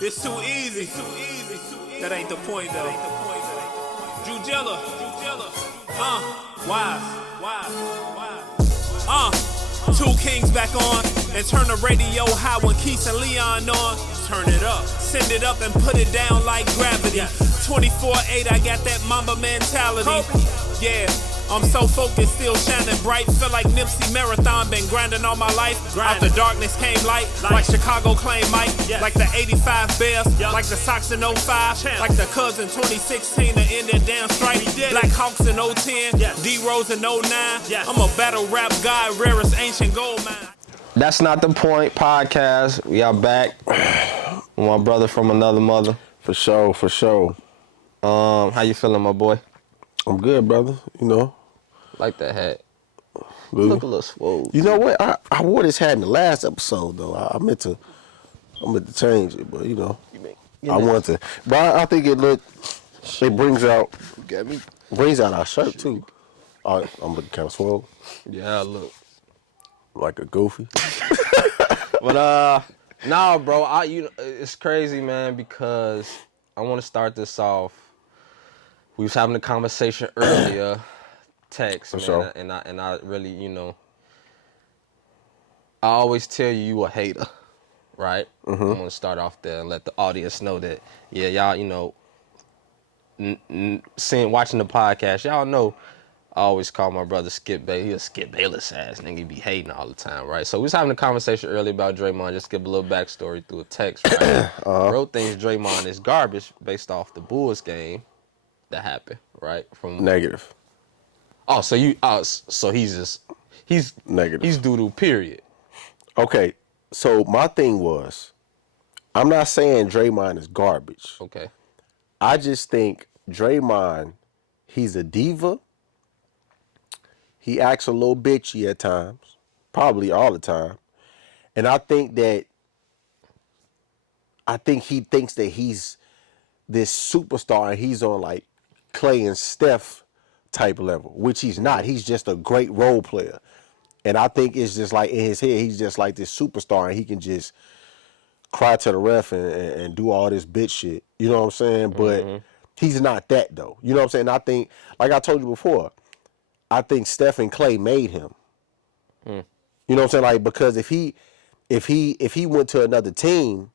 It's too easy. That ain't the point though. Jilla. Wise. Two Kings back on and turn the radio high when Keith and Leon on. Turn it up, send it up and put it down like gravity. 24/8, I got that Mamba mentality. Yeah, I'm so focused, still shining bright. Feel like Nipsey Marathon, been grinding all my life. Out the darkness came light, like Chicago claimed Mike. Like the 85 Bears, like the Sox in 05. Like the Cubs in 2016 to end their damn strike. Black Hawks in 010, D-Rose in 09. I'm a battle rap guy, rarest ancient gold mine. That's Not the Point podcast. We are back. My brother from another mother. For sure. How you feeling, my boy? I'm good, brother. You know. Like that hat. Really? Look a little swole. You know what? I wore this hat in the last episode though. I meant to change it, but you know. I want to. But I think it brings out our shirt too. I'm looking kind of swole. Yeah, look. Like a goofy. But nah, bro, it's crazy, man, because I want to start this off. We was having a conversation earlier, text, man, sure. and I really, you know, I always tell you a hater, right? I'm gonna start off there and let the audience know that, yeah, y'all, you know, watching the podcast, y'all know. I always call my brother Skip Bayless. He a Skip Bayless ass nigga. He be hating all the time, right? So we was having a conversation earlier about Draymond. Just give a little backstory through a text, right? Bro thinks Draymond is garbage based off the Bulls game that happened, right? From Negative. Oh, so he's Negative. He's doo-doo, period. Okay, so my thing was, I'm not saying Draymond is garbage. Okay. I just think Draymond, he's a diva. He acts a little bitchy at times, probably all the time. And I think he thinks that he's this superstar and he's on like Clay and Steph type level, which he's not. He's just a great role player. And I think it's just like in his head, he's just like this superstar and he can just cry to the ref and do all this bitch shit. You know what I'm saying? But he's not that though. You know what I'm saying? I think, like I told you before, I think Steph and Clay made him. You know what I'm saying? Like, because if he went to another team,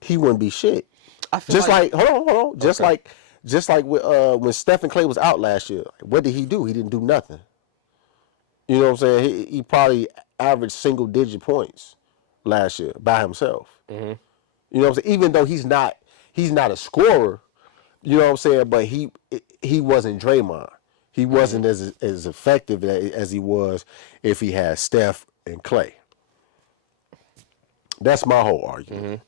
he wouldn't be shit. I feel hold on. Okay. Just like when Steph and Clay was out last year, what did he do? He didn't do nothing. You know what I'm saying? He probably averaged single digit points last year by himself. You know what I'm saying? Even though he's not a scorer, you know what I'm saying? But he wasn't Draymond. He wasn't as effective as he was if he had Steph and Clay. That's my whole argument.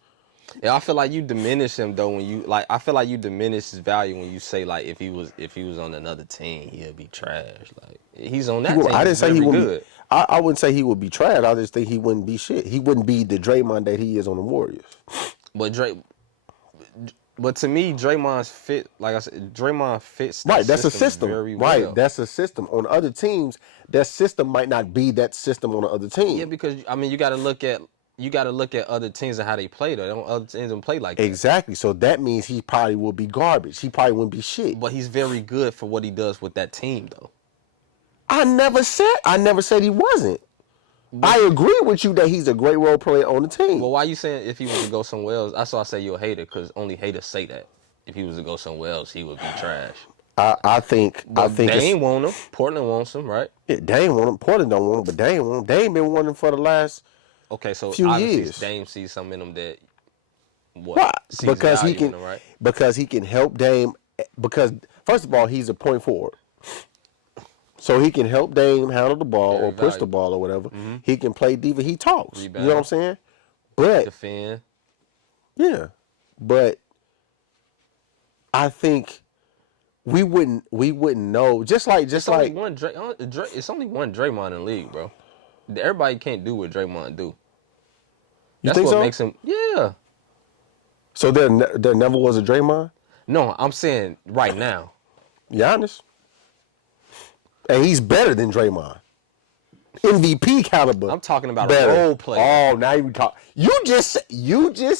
Yeah, I feel like you diminish him though when you I feel like you diminish his value when you say like if he was on another team he'd be trash. Like he's on that team. I didn't say he would good. I wouldn't say he would be trash. I just think he wouldn't be shit. He wouldn't be the Draymond that he is on the Warriors. But to me, Draymond's fit, like I said, Draymond fits right, that's a system. Very well. Right, that's a system. On other teams, that system might not be that system on the other team. Yeah, because I mean, you got to look at other teams and how they play. Though other teams don't play like that. Exactly. So that means he probably will be garbage. He probably wouldn't be shit. But he's very good for what he does with that team, though. I never said he wasn't. I agree with you that he's a great role player on the team. Well, why you saying if he was to go somewhere else? That's why I say you're a hater, because only haters say that. If he was to go somewhere else, he would be trash. I think they ain't want him. Portland wants him, right? Yeah, they ain't want him. Portland don't want him, but they ain't want him. They ain't been wanting him for the last few years. Dame sees something in him that because he can him, right? Because he can help Dame. Because first of all, he's a point forward. So he can help Dame handle the ball or push the ball or whatever. He can play diva. He talks. Rebound. You know what I'm saying? But defend. Yeah, but I think we wouldn't know. It's only one Draymond in the league, bro. Everybody can't do what Draymond do. That's what makes him. Yeah. So there never was a Draymond? No, I'm saying right now. Giannis. And he's better than Draymond. MVP caliber. I'm talking about better. a role player. Oh, now you talk. You just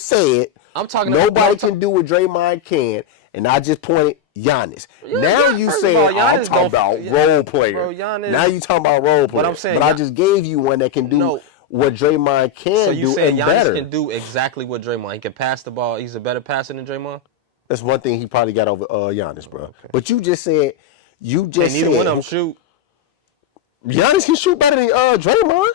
said I'm talking nobody about can do what Draymond can, and I just pointed Giannis. Yeah, now yeah, you first saying of all, I'm Giannis talking about role player. Bro, Giannis, now you talking about role player. But I'm saying, but I just gave you one that can do what Draymond can so you do saying and Giannis better. can do exactly what Draymond? He can pass the ball. He's a better passer than Draymond. That's one thing he probably got over Giannis, bro. Okay. But you just said neither one of them shoot. Giannis can shoot better than Draymond.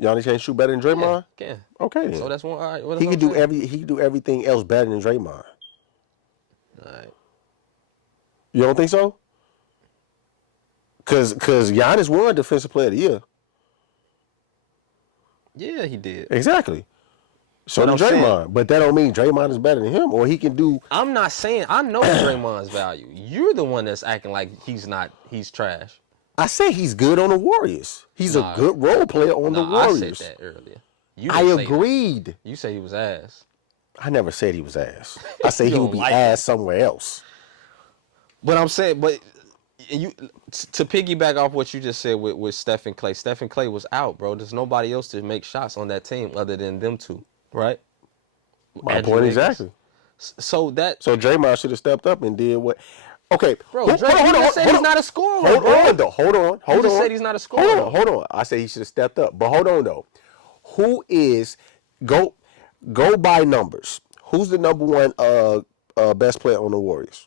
Giannis can't shoot better than Draymond. Yeah, can. Okay, then. So that's one. All right, he can do he can do everything else better than Draymond. All right. You don't think so? Cause Giannis won Defensive Player of the Year. Yeah, he did. Exactly. So did Draymond, but that don't mean Draymond is better than him, or he can do. I'm not saying I know Draymond's value. You're the one that's acting like he's not. He's trash. I say he's good on the Warriors. He's a good role player on the Warriors. I said that earlier. I agreed. You said he was ass. I never said he was ass. I say he would be ass somewhere else. But I'm saying, you to piggyback off what you just said with Steph and Clay. Steph and Clay was out, bro. There's nobody else to make shots on that team other than them two, right? My point exactly. So Draymond should have stepped up and did what. Okay, bro. Draymond said he's not a scorer. Hold on, though. Hold on. He said he's not a scorer. Hold on. I say he should have stepped up, but hold on though. Who is go by numbers? Who's the number one best player on the Warriors?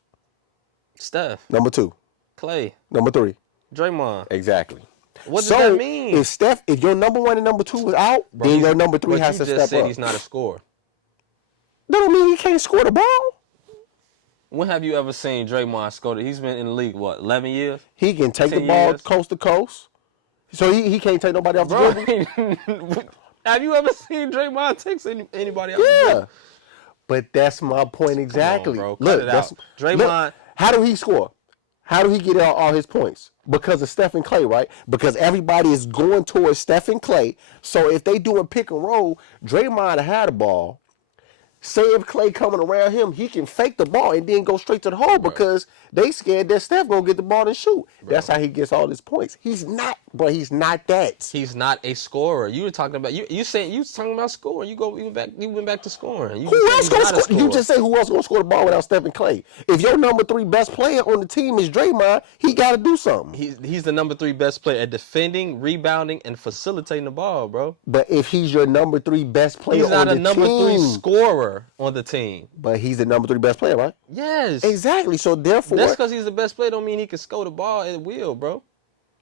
Steph. Number 2. Clay. Number 3. Draymond. Exactly. What does that mean? If your number 1 and number 2 was out, then your number 3 has to step up. You just said he's not a scorer. That don't mean he can't score the ball. When have you ever seen Draymond score? He's been in the league, what, 11 years? He can take the ball coast to coast. So he can't take nobody off the dribble? Have you ever seen Draymond take anybody off the dribble? But that's my point exactly. Come on, bro. Cut it out. Draymond. Look, how do he score? How do he get all his points? Because of Steph and Clay, right? Because everybody is going towards Steph and Clay. So if they doing pick and roll, Draymond had the ball. Say if Clay coming around him, he can fake the ball and then go straight to the hole because they scared that Steph gonna get the ball and shoot. That's how he gets all his points. He's not, bro. He's not that. He's not a scorer. You were talking about you talking about scoring. You went back to scoring. Who else gonna score? You just say who else gonna score the ball without Steph and Clay? If your number 3 best player on the team is Draymond, he got to do something. He's the number 3 best player at defending, rebounding, and facilitating the ball, bro. But if he's your number 3 best player on the team, he's not a number 3 scorer on the team. But he's the number 3 best player, right? Yes. Exactly. So therefore, that's because he's the best player. Don't mean he can score the ball at will, bro.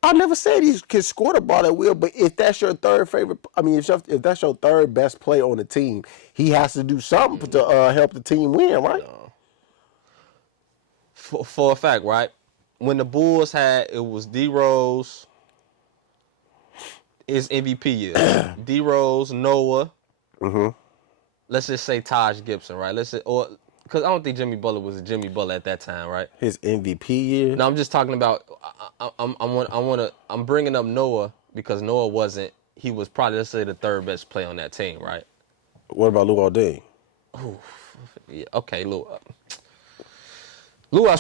I never said he can score the ball at will. But if that's your third favorite, if that's your third best player on the team, he has to do something to help the team win, right? No. For a fact, right? When the Bulls it was D-Rose. His MVP year. D-Rose, Noah. Mm-hmm. Let's just say Taj Gibson, right? Because I don't think Jimmy Butler was a Jimmy Butler at that time, right? His MVP year. No, I'm just talking about. I'm bringing up Noah because Noah wasn't. He was probably, let's say, the third best player on that team, right? What about Luol Deng? Yeah, okay, Luol's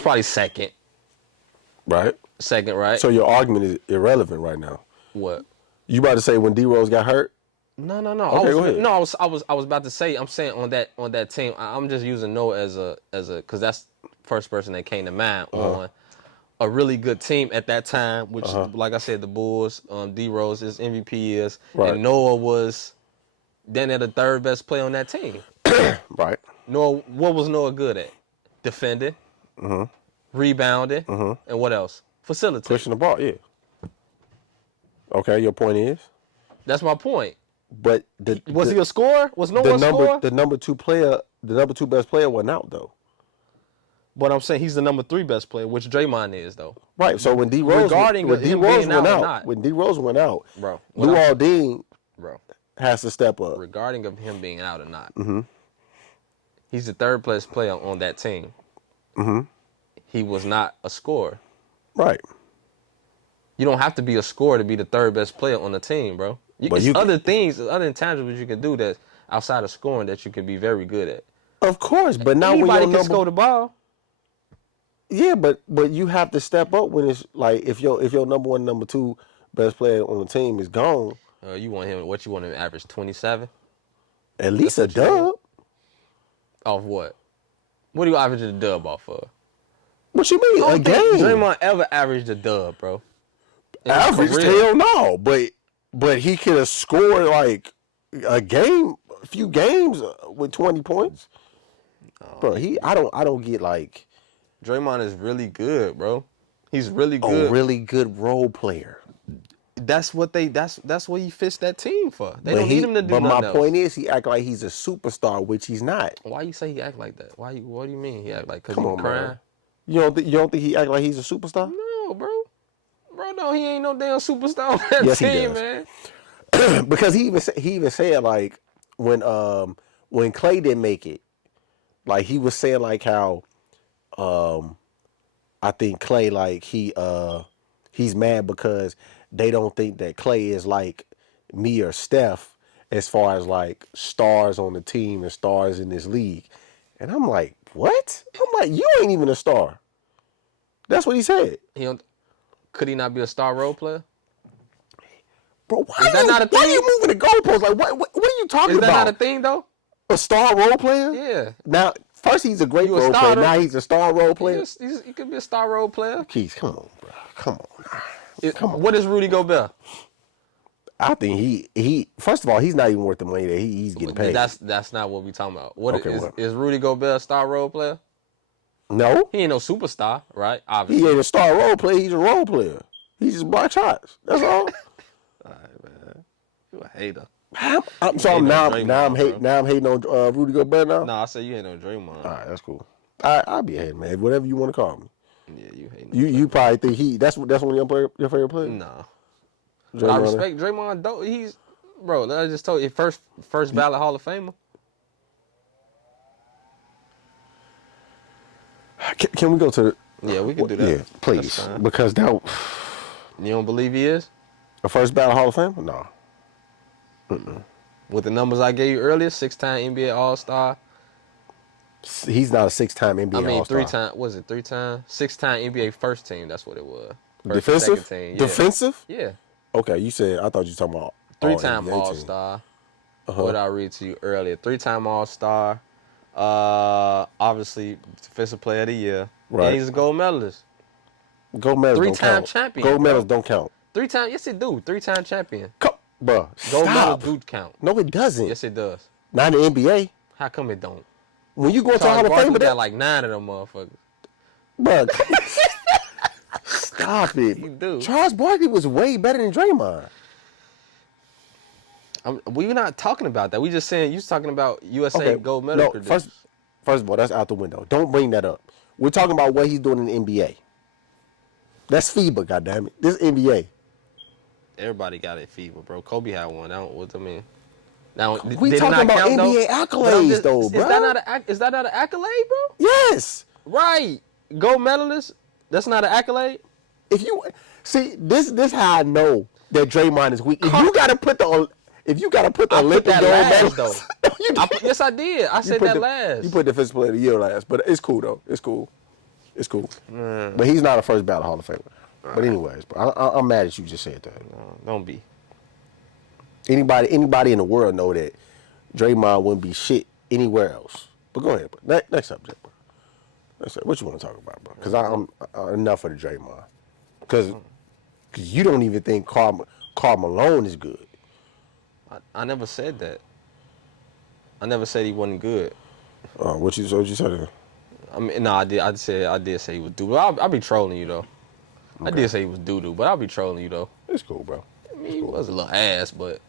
probably second. Right. Second, right? So your argument is irrelevant right now. What? You about to say when D-Rose got hurt? No. Okay, go ahead. No, I was about to say. I'm saying on that team. I'm just using Noah as a because that's the first person that came to mind on a really good team at that time, which is, like I said, the Bulls. D-Rose, his MVP years, and Noah was then at the third best player on that team. Right. Noah, what was Noah good at? Defending, rebounding, and what else? Facilitating. Pushing the ball, yeah. Okay, your point is? That's my point. But was he a scorer? Was Noah a scorer? The number 2 best player wasn't out though. But I'm saying he's the number 3 best player, which Draymond is though. Right. So when D-Rose went out, bro, Luol Deng has to step up. Regarding of him being out or not, he's the third best player on that team. He was not a scorer. Right. You don't have to be a scorer to be the third best player on the team, bro. Other intangibles you can do that outside of scoring that you can be very good at. Of course, but now anybody can score the ball. Yeah, but you have to step up when it's like if your number 1, number 2 best player on the team is gone, You want him? What you want him to average? 27? at least a That's what you dub. want? Off what? What do you average a dub off of? What you mean? I A don't think game. Draymond ever averaged a dub, bro. In his Average? career. Hell no. But he could have scored like a few games with 20 points. Bro, I don't get like Draymond is really good, bro. He's really a good. really good role player. That's what he fits that team for. They But don't need him to do But nothing my else. point is, he act like he's a superstar, which he's not. Why you say he act like that? What do you mean he act like? Cause Come he on, crying? man. You don't think he act like he's a superstar? No, bro. Bro, no, he ain't no damn superstar on that Yes, he team, does. man. Because he even said like when Clay didn't make it, like he was saying like how I think Clay like he's mad because they don't think that Clay is like me or Steph as far as like stars on the team and stars in this league. And I'm like, what? I'm like, you ain't even a star. That's what he said. Could he not be a star role player? Bro, Is that not a why are thing? you moving the goalposts? Like, what are you talking Is that about? not a thing though? A star role player? Yeah. Now, first he's a great You a role player. starter. Now he's a star role player. He could be a star role player. Keith, come on, bro. Come on. What is Rudy Gobert? I think he first of all, he's not even worth the money that he's getting paid. That's not what we talking about. Okay, Is Rudy Gobert a star role player? No, He ain't no superstar, right? he Obviously. ain't a star role player. He's a role player. He just block shots. That's all. All right, man. You a hater. I'm sorry. Now I'm Draymond, hating on Rudy Gobert now. Nah, I said you ain't no Draymond. All right, that's cool. I'll be a hater, man. Whatever you want to call me. Yeah, you hating. You probably think that's one of your favorite players. Nah. But I respect Draymond though. I just told you, first ballot Hall of Famer. Can we go to the? Yeah, we can do that. Yeah, please, That's fine. because that You don't believe he is? the first ballot Hall of Fame. No, With the numbers I gave you earlier, 6-time NBA All-Star. he's not a 6-time NBA I mean, All-Star. 3-time. Was it 3-time? 6-time NBA first team. That's what it was. First Defensive. and second team. Yeah. Defensive. Yeah. Okay, you said I thought you were talking about 3-time All-NBA team. All-Star. What I read to you earlier. 3-time All-Star. Obviously, Defensive Player of the Year. Right. And he's a gold medalist. Gold medals don't 3-time count. champion, Gold bro. medals don't count. 3-time. Yes, it do. 3-time champion. Bruh, Gold medal stop. do count. No, it doesn't. Yes, it does. Not in the NBA. How come it don't? When you go into Hall Charles of Fame, Barkley got like 9 of them motherfuckers. bruh, stop it. You do. Charles Barkley was way better than Draymond. We're not talking about that. We just saying you was talking about USA gold medal No, producers. first of all, that's out the window. Don't bring that up. We're talking about what he's doing in the NBA. That's FIBA, goddammit. This NBA. Everybody got it fever, bro. Kobe had one. What I mean? Now We did it talking not about count, NBA accolades, though, is bro. Is that not an accolade, bro? Yes. Right. Gold medalist. That's not an accolade. If you see this, how I know that Draymond is weak. If you gotta put the I put Olympic that gold last medal, though. you did. Yes, I did. I said that last. You put Defensive Player of the Year last, but it's cool though. It's cool. But he's not a first ballot Hall of Famer. But anyways, bro, I'm mad at you just said that. No, don't be. Anybody in the world know that Draymond wouldn't be shit anywhere else. But go ahead, bro. Next subject, bro. What you want to talk about, bro? Because I'm enough of the Draymond. Because you don't even think Karl Malone is good. I never said that. I never said he wasn't good. What you said? I mean, no, I did say he was doo. I'll be trolling you though. Okay. I did say he was doo, but I'll be trolling you though. It's cool, bro. I mean, he was a little ass, but.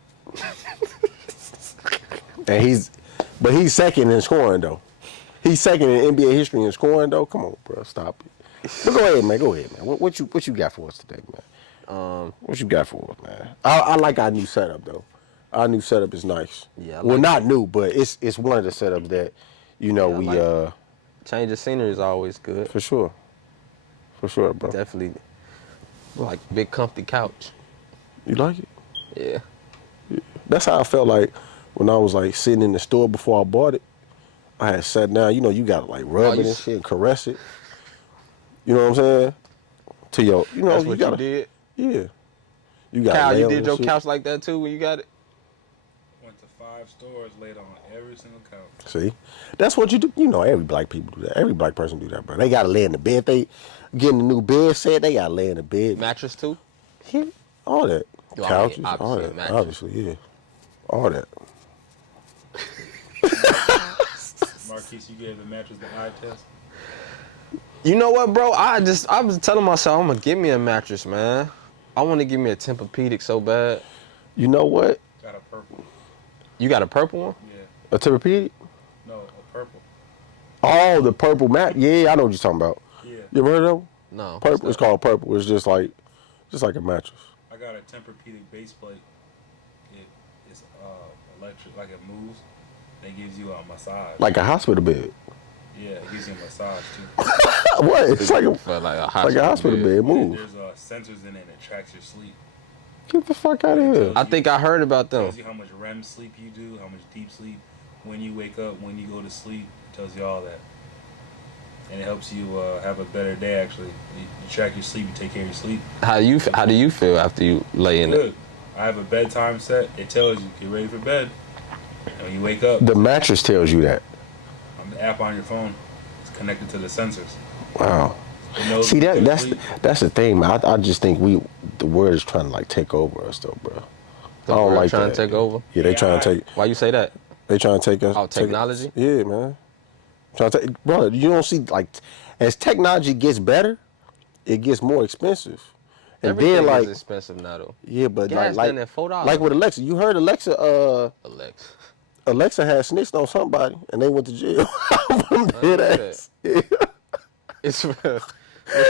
And he's second in scoring though. He's second in NBA history in scoring though. Come on, bro, stop it. But go ahead, man. What you got for us today, man? What you got for us, man? I like our new setup though. Our new setup is nice. Yeah. Well, not new, but it's one of the setups that change of scenery is always good. For sure, bro. Definitely. Like big comfy couch. You like it? Yeah. That's how I felt like when I was like sitting in the store before I bought it. I had sat down. You know, you gotta like rub it and shit, and caress it. You know what I'm saying? To your, That's what gotta, you did. Yeah. You got Kyle, you nails did and your shit. couch like that too when you got it? Went to 5 stores, laid on every single couch. See, that's what you do. You know, every black people do that. Every black person do that, bro. They gotta lay in the bed. They getting a new bed set. They gotta lay in the bed. Mattress too? Yeah, all that. Well, I mean, Couches, all obviously a that. mattress. Obviously, yeah, all that. Marquis, you gave the mattress the eye test. You know what, bro? I was telling myself I'm gonna give me a mattress, man. I want to give me a Tempur-Pedic so bad. You know what? Got a purple. You got a purple one? Yeah. A Tempur-Pedic? No, a purple. Oh, the purple mat. Yeah, I know what you're talking about. Yeah. You ever heard of them? No. Purple. It's called purple. It's just like a mattress. I got a Tempur-Pedic base plate. It's electric, like it moves. And it gives you a massage. Like a hospital bed. Yeah, it gives you a massage too. What? It's like a hospital bed. It moves. There's sensors in it that tracks your sleep. Get the fuck out of here. I think I heard about It them. tells you how much REM sleep you do, how much deep sleep, when you wake up, when you go to sleep. It tells you all that. And it helps you have a better day, actually. You track your sleep, you take care of your sleep. How do you feel after you lay in it? Good. I have a bedtime set. It tells you, get ready for bed. And when you wake up, The mattress tells you that. on the app on your phone, it's connected to the sensors. Wow. It knows See when you that's sleep. that's the thing, man. I just think the world is trying to like take over us, though, bro. The I don't world like trying that. to take over? Yeah, they trying to take. Why you say that? They trying to take us. Oh, technology? Yeah, man. Trying to take, bro. You don't see like as technology gets better, it gets more expensive. And Everything then like is expensive now, though. yeah, but Gas like done at $4. like with Alexa, you heard Alexa. Alexa. Alexa had snitched on somebody and they went to jail. From knew dead ass. Yeah. It's what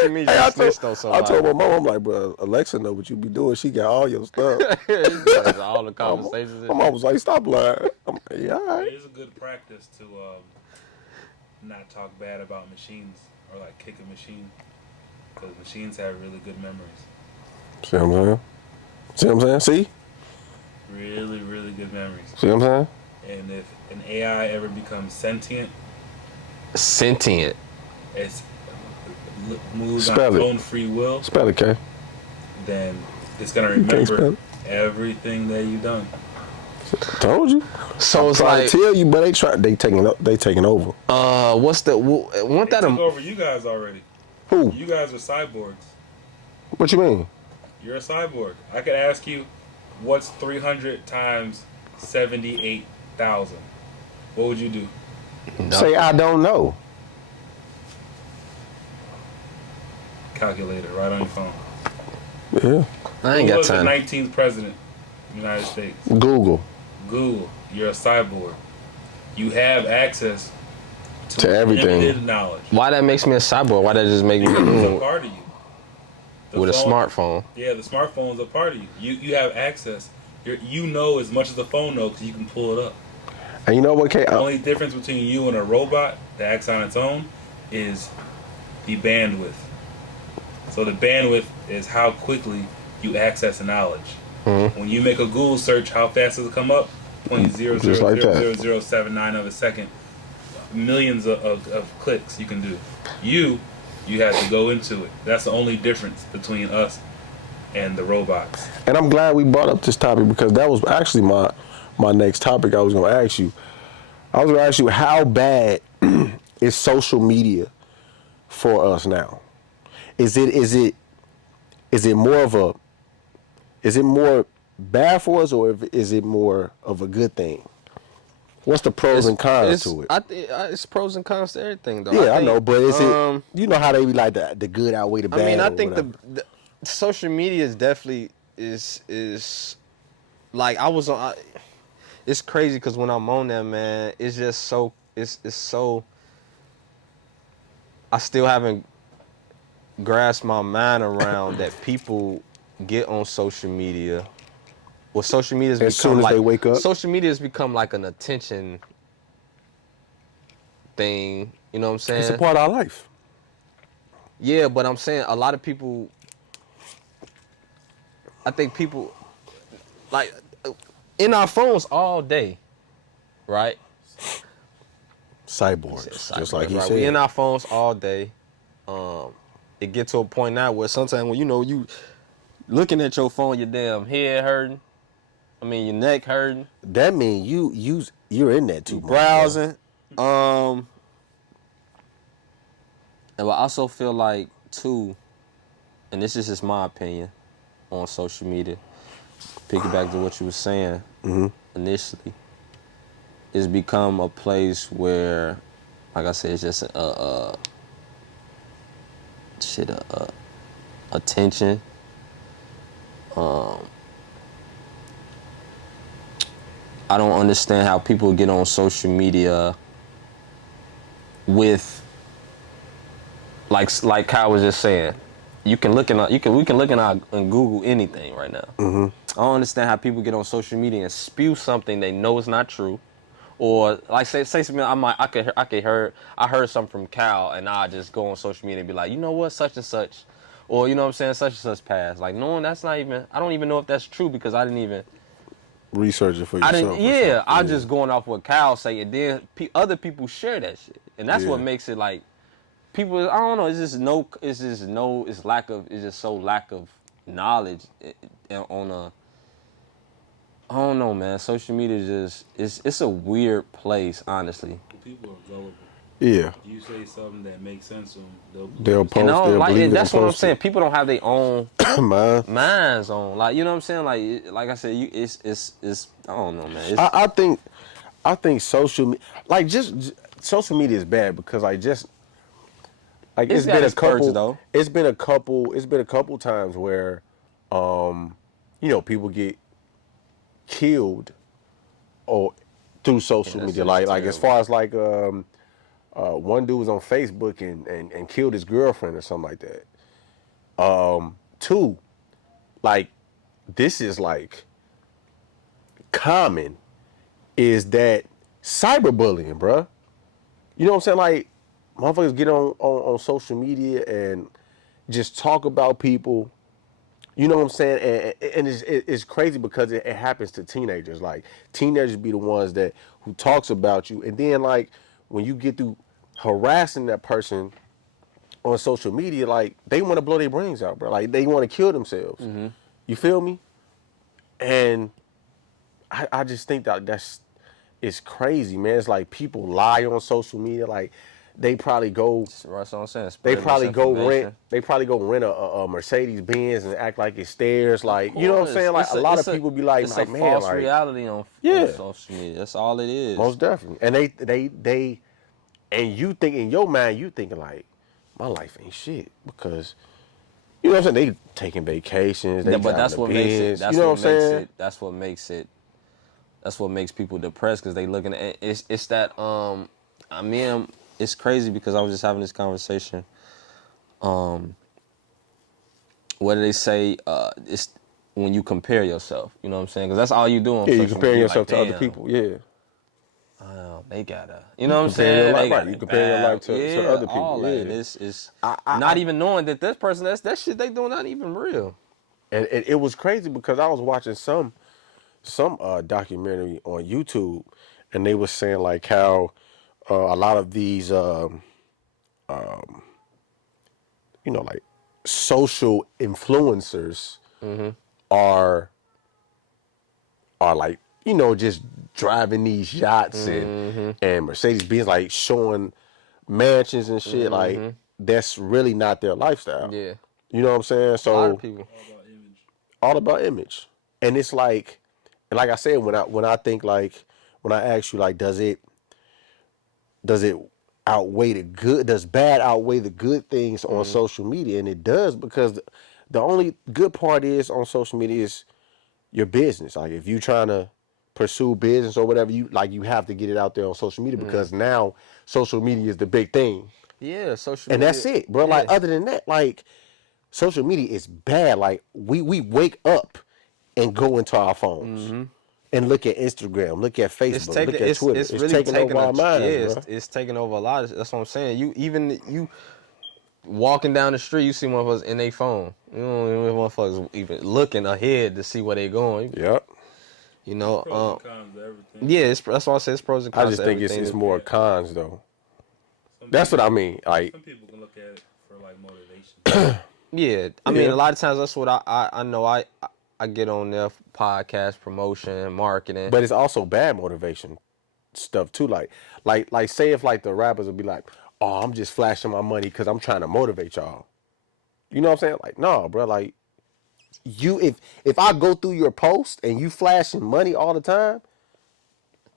you mean you Hey, I snitched on somebody? told my mom, I'm like, bro, Alexa know what you be doing. She got all your stuff. All the conversations. My mom was like, stop lying. I'm like, yeah, all right. It is a good practice to not talk bad about machines or like kick a machine, because machines have really good memories. See what I'm saying? See what I'm saying? See? Really, really good memories. See what I'm saying? And if an AI ever becomes sentient, Sentient. it's moves Spell on its it. own free will, Spell it, K. then it's gonna can't spell remember it. everything that you've done. Told you. So I'm it's trying like, to tell you, but they taking over. what's the, want They that took over you guys already. Who? You guys are cyborgs. What you mean? You're a cyborg. I could ask you, what's 300 times 78,000? What would you do? Say I don't know. Calculator right on your phone. Yeah. I ain't Who got was the time. 19th president of the United States? Google. Google. You're a cyborg. You have access To everything. limited knowledge. Why that makes me a cyborg? Why that just make me It's a part of you. The with a phone- smartphone? Yeah, the smartphone's a part of you. You have access. You know as much as the phone knows because you can pull it up. And you know what, K? The only difference between you and a robot that acts on its own is the bandwidth. So the bandwidth is how quickly you access the knowledge. When you make a Google search, how fast does it come up? Just like that. 0.000079 of a second. Millions of clicks you can do. You have to go into it. That's the only difference between us and the robots. And I'm glad we brought up this topic because that was actually my next topic I was going to ask you. I was going to ask you, how bad is social media for us now? Is it more bad for us, or is it more of a good thing? What's the pros and cons to it? It's pros and cons to everything, though. Yeah, I think, know, but is it? You know how they be like the good outweigh the bad. I mean, I or think whatever. the social media is definitely is like I was on. It's crazy because when I'm on there, man, it's just so it's so. I still haven't grasped my mind around that people get on social media. Well, social media has As become soon as like they wake up? social media has become like an attention thing. You know what I'm saying? It's a part of our life. Yeah, but I'm saying a lot of people. I think people, like, in our phones all day, right? Cyborgs, just like he right? said. We in our phones all day. It get to a point now where sometimes when you looking at your phone, your damn head hurting. I mean, your neck hurting. That mean you're in that too much. Browsing. And I also feel like too, and this is just my opinion on social media. Piggyback to what you were saying initially. It's become a place where, like I said, it's just attention. I don't understand how people get on social media with, like Kyle was just saying, we can look in and Google anything right now. I don't understand how people get on social media and spew something they know is not true, or like say something I heard something from Cal and I just go on social media and be like, you know what, such and such, or you know what I'm saying, such and such passed. Like knowing that's not even, I don't even know if that's true because I didn't even research it for yourself. I'm just going off what Cal say, and then other people share that shit, and that's what makes it like people. I don't know. It's just so lack of knowledge on a. I don't know, man. Social media it's a weird place, honestly. People are gullible. Yeah. If you say something that makes sense to them, they'll post. They'll believe it. That's what I'm saying. People don't have their own minds on. Like, you know what I'm saying? Like I said, it's I don't know, man. I think social social media is bad because it's been a couple though. It's been a couple times where people get killed or through social media. Like as far as one dude was on Facebook and killed his girlfriend or something like that. Two, like this is like common, is that cyberbullying, bruh. You know what I'm saying? Like motherfuckers get on social media and just talk about people. You know what I'm saying? And it's crazy because it happens to teenagers. Like teenagers be the ones who talks about you, and then like when you get through harassing that person on social media, like they want to blow their brains out, bro. Like they want to kill themselves. You feel me? And I just think it's crazy, man. It's like people lie on social media, like. They probably go. That's what I'm saying. They probably go rent a Mercedes Benz and act like it's theirs. Like you know what I'm saying. Like a lot of people be like, it's like a man, false like, reality on social media. That's all it is. Most definitely. And they and you think in your mind, you thinking like, my life ain't shit because you know what I'm saying. They taking vacations. They but that's what makes it. That's you know what what I'm makes saying. it. That's what makes it. That's what makes people depressed because they looking at it's that I mean. It's crazy because I was just having this conversation. What do they say? It's when you compare yourself. You know what I'm saying? Because that's all you do. You compare yourself to other people. Yeah. They gotta. You know what I'm saying? You compare your life to other people. All yeah. that. It's not even knowing that this person that shit they doing not even real. And it was crazy because I was watching some documentary on YouTube, and they was saying like how. A lot of these, like social influencers are like, just driving these yachts and Mercedes Benz, like showing mansions and shit. Like that's really not their lifestyle. Yeah, you know what I'm saying. So a lot of people all about image, and it's like, and like I said, when I think like when I ask you like, does it outweigh the good? Does bad outweigh the good things on social media? And it does, because the only good part is on social media is your business. Like if you're trying to pursue business or whatever, you have to get it out there on social media because now social media is the big thing. Yeah, social media. And that's it, bro. Yeah. Like other than that, like social media is bad. Like we wake up and go into our phones. And look at Instagram, look at Facebook, look at Twitter. It's really taking over our minds, bro. It's taking over a lot. That's what I'm saying. You walking down the street, you see motherfuckers in their phone. You don't even motherfuckers even looking ahead to see where they going. Yep. You know. Pros and cons to everything. Yeah, that's why I say it's pros and cons. I just think it's more cons though. That's what I mean. Like some people can look at it for like motivation. Yeah, I mean, a lot of times that's what I know. I get on there for podcast promotion, marketing. But it's also bad motivation stuff too. Like say if like the rappers would be like, oh, I'm just flashing my money because I'm trying to motivate y'all. You know what I'm saying? Like, no, bro. Like, if I go through your post and you flashing money all the time,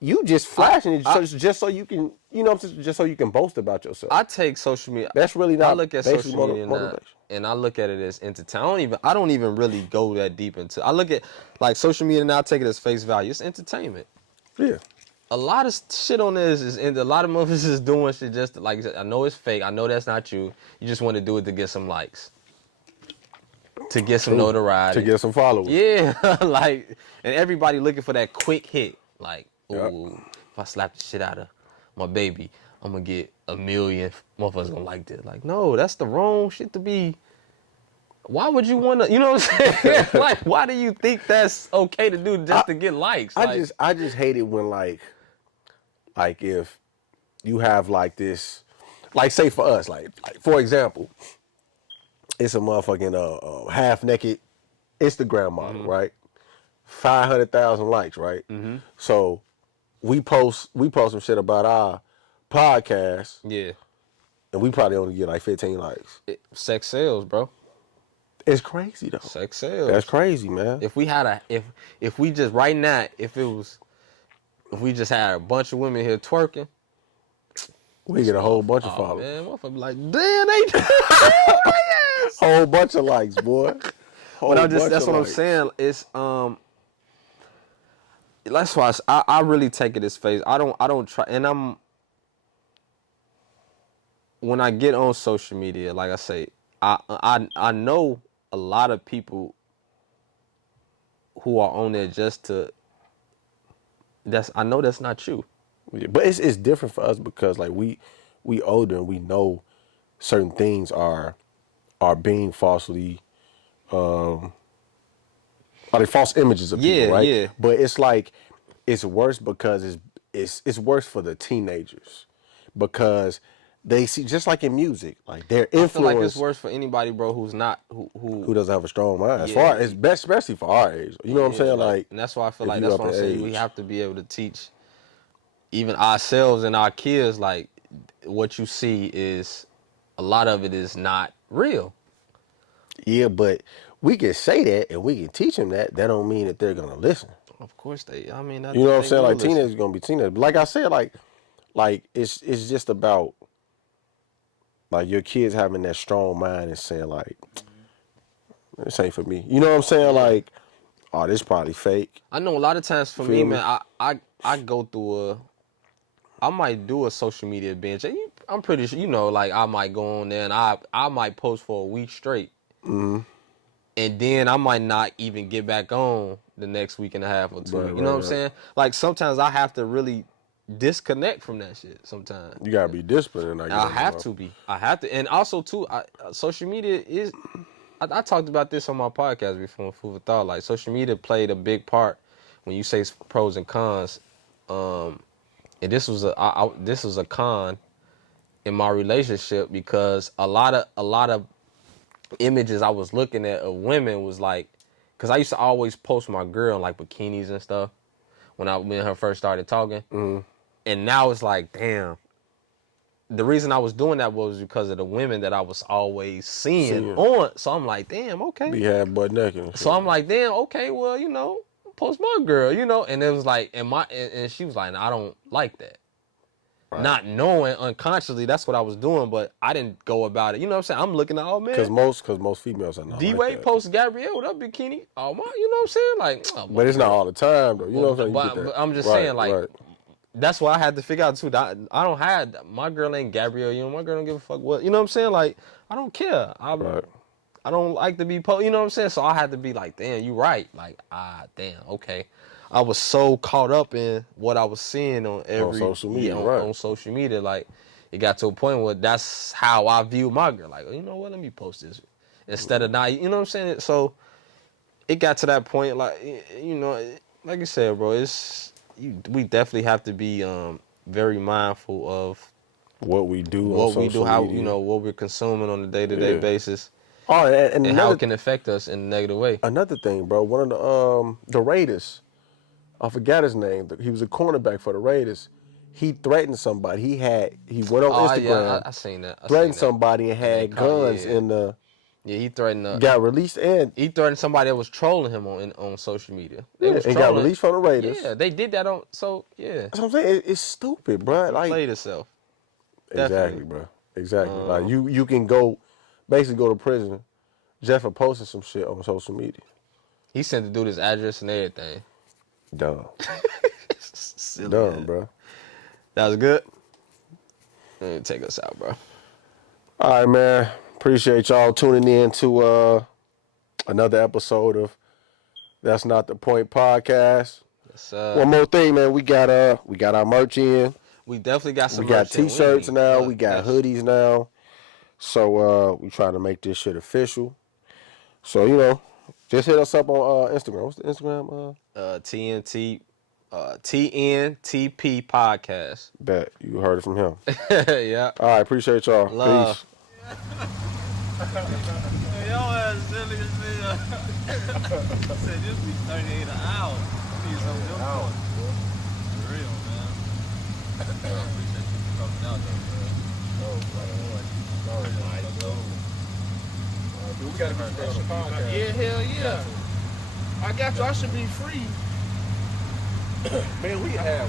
you just flashing it just so you can, you know what I'm saying? Just so you can boast about yourself. I take social media. That's really not. I look at social media now, and I look at it as entertainment. I don't even really go that deep into. I look at like social media now. I take it as face value. It's entertainment. Yeah. A lot of shit on this and a lot of motherfuckers is doing shit just like, I know it's fake. I know that's not you. You just want to do it to get some likes, to get some notoriety, to get some followers. Yeah, like, and everybody looking for that quick hit. Like, ooh, if I slap the shit out of my baby, I'm gonna get 1 million motherfuckers gonna like this. Like, no, that's the wrong shit to be. Why would you want to, you know what I'm saying? Like, why do you think that's okay to do just to get likes? I just hate it when like if you have like this, like say for us, like for example, it's a motherfucking half naked Instagram model, right? 500,000 likes, right? So we post some shit about our podcast, Yeah, and we probably only get like 15 likes. Sex sells, bro. It's crazy though. Sex sells. That's crazy, man. If we had if we just right now, if we just had a bunch of women here twerking, we get a whole bunch of followers. Man, motherfucker be like, damn, they yes. Whole bunch of likes, boy. But that's what I'm saying. It's that's why I really take it as face. I don't try, and when I get on social media, like I say, I know a lot of people who are on there just to. I know that's not you. Yeah, but it's different for us because like we older and we know certain things are being falsely are they false images of people, right? Yeah. But it's like it's worse because it's worse for the teenagers because they see, just like in music, like their influence. I feel like it's worse for anybody, bro, who's not who doesn't have a strong mind. As far as especially for our age, you know what I'm saying? Like, and that's why I feel like that's what I'm saying. We have to be able to teach even ourselves and our kids, like, what you see is a lot of it is not real. Yeah, but we can say that and we can teach them that. That don't mean that they're gonna listen. Of course you know what I'm saying? Like teenagers gonna be teenagers. But like I said, like it's just about like your kids having that strong mind and saying like, this ain't for me. You know what I'm saying? Like, oh, this probably fake. I know a lot of times for me, man, I go through I might do a social media binge. I'm pretty sure, you know, like I might go on there and I might post for a week straight. And then I might not even get back on the next week and a half or two. You know what I'm saying? Like sometimes I have to really disconnect from that shit sometimes. You gotta be disciplined. I have to be. I have to. And also too, social media is, I talked about this on my podcast before, Food for Thought. Like social media played a big part when you say pros and cons. And this was a con in my relationship because a lot of images I was looking at of women was like, because I used to always post my girl in like bikinis and stuff when me and her first started talking. And now it's like, damn. The reason I was doing that was because of the women that I was always seeing on. So I'm like, damn, okay. Be half butt naked. So I'm like, damn, okay, well, you know, post my girl, you know. And it was like, and she was like, no, I don't like that. Right. Not knowing unconsciously that's what I was doing, but I didn't go about it. You know what I'm saying? I'm looking at, oh man. Because most females are not D-Wade like that. posts Gabrielle with her bikini. Oh my, you know what I'm saying? Like, oh, but it's not all the time though. You know what I'm saying? But I'm just saying, like, that's what I had to figure out too. I don't have, my girl ain't Gabrielle. You know, my girl don't give a fuck what. You know what I'm saying? Like, I don't care. I don't like to be you know what I'm saying? So I had to be like, damn, you right. Like, damn, okay. I was so caught up in what I was seeing on social media, on social media. Like, it got to a point where that's how I view my girl. Like, you know what? Let me post this instead of not. You know what I'm saying? So it got to that point. Like, you know, like you said, bro, we definitely have to be very mindful of what we do, how, you know, what we're consuming on a day-to-day basis. Oh, and and how it can affect us in a negative way. Another thing, bro. One of the Raiders, I forgot his name. He was a cornerback for the Raiders. He threatened somebody. He went on Instagram. Yeah, I seen that. Threatened somebody and they had guns in the. Yeah, he threatened. Got released and he threatened somebody that was trolling him on social media. They was and trolling. got released from the Raiders. Yeah, they did that on. So yeah, that's what I'm saying. It's stupid, bro. Like played itself. exactly, Definitely. bro. Exactly. Like you can basically go to prison just for posting some shit on social media. He sent the dude his address and everything. Dumb. Silly, Dumb, man. bro. That was good. Take us out, bro. All right, man. Appreciate y'all tuning in to another episode of That's Not the Point podcast. Yes, One more thing, man. We got our merch in. We definitely got some. We got merch in. t-shirts now. Look, We got yes. hoodies now. So we trying to make this shit official. So just hit us up on Instagram. What's the Instagram? TNTP podcast. Bet you heard it from him. Yeah. All right, appreciate y'all. Love. Peace. Y'all ass silly as hell. Said this be 38 an hour. Need something else. For real, man. I appreciate you coming out though, man. We gotta be special podcast. Yeah, hell yeah. I got you. I should be free. Man, we have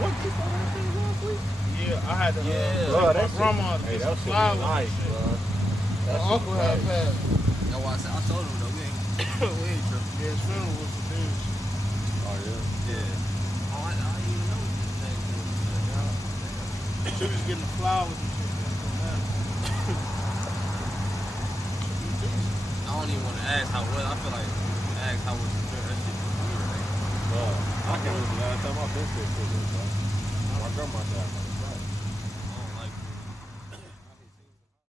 what you saw that thing last week? Yeah, I had to. Bro, my grandma to get some flowers. nice, and shit. bro. My uncle had passed. That's why I told him though, we ain't tripping. Yeah, his funeral was the dude. Oh yeah. Yeah. Oh, I didn't even know this thing. She was getting the flowers and shit. I don't even want to ask how well. I feel like ask how was the trip. That shit was weird. I can't remember the last time I've been to a prison, bro. My grandma died.